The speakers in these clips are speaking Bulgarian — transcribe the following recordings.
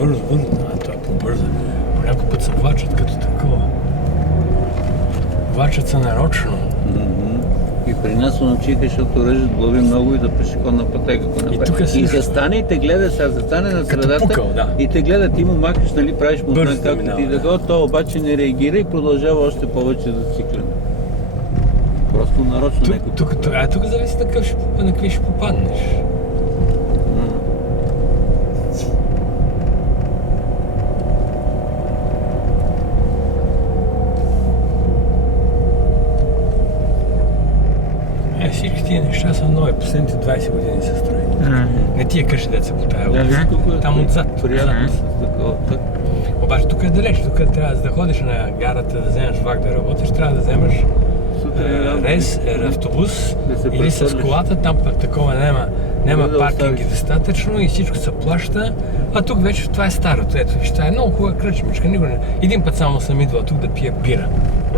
бързо, а той е по-бързо. Някой път се влачат като такова. Влачат се нарочно. И при нас се научиха, защото режат глави много и да пешеходна пътека. И застане и те гледа, сега застане на средата пукал, да. и те гледа, ти му махаш, нали, правиш му знак, както минава, ти да. Той обаче не реагира и продължава още повече да цикля. Просто нарочно някой. Тук зависи на какви ще попаднеш. Всички тия неща са нови, последните 20 години се строи. Не тия къщи деца по тая улица. Там отзад. Обаче тук е далеч, тук трябва да ходиш на гарата, да вземеш влак да работиш, трябва да вземеш рейс, автобус или с колата, там пък такова няма паркинги достатъчно и всичко се плаща. А тук вече това е старото, ето виж, това е много хубава кръчмичка. Един път само съм идвал тук да пия бира.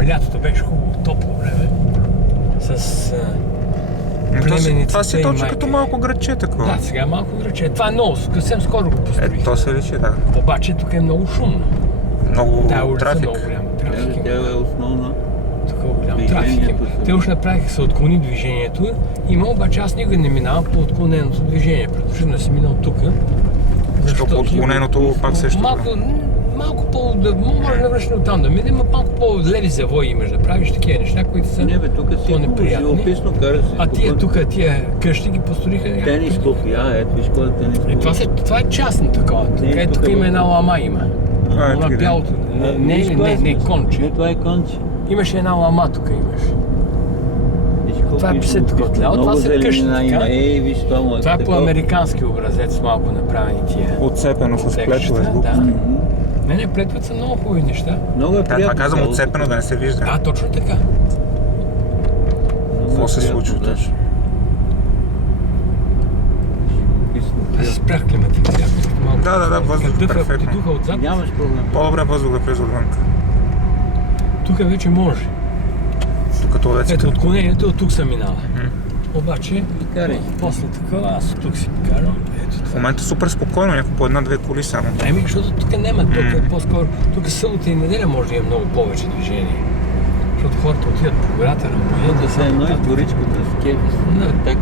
Лятото беше хубаво, топло време. С това си точно като малко градче такова. Да, сега е малко градче. Това е много, съвсем скоро го построих. То се личи, да. Обаче тук е много шумно. Много трафик. Много голям трафик. Тя е основна. Тук е голям трафик. Те уж направиха се отклони движението. Има, обаче аз никога не минавам по отклоненото движение. Предположим да си минал тук. Защото по отклоненото пак също. Малко може да връщане оттам да минем, малко по-леви завои имаш да правиш такива неща, които са по-неприятни. Живописно кара се. А тия къщи ги построиха. Тенис клуб, ето виж кой е тенис клуб. Това е частно такова. Тук има една лама има. Това бялото. Не, конче. Не, това е конче. Имаше една лама тук имаш. Това е 50 отляво, това са къщи така. Това е по американски образец, малко направени тия. Отцепено с плетове. Не, плетват са много хубави неща. Много е приятно. Това казвам отцепено, да не се вижда. Да, точно така. Какво се случва точно? Аз спрях климатизацията. Да, въздух е перфектно. Духа отзад. Нямаш проблем. По-добре въздух да влиза отвънка. Тук вече може. Ето отклонението от тук съм минала. Обаче, после такова, аз тук си карам. В момента супер спокойно, някакво по една-две коли само. Защото тук няма, тук е по-скоро, тук събота и неделя може да има много повече движение. Защото хората отидат по гората, работят да се едно и горичката с кефи. Так.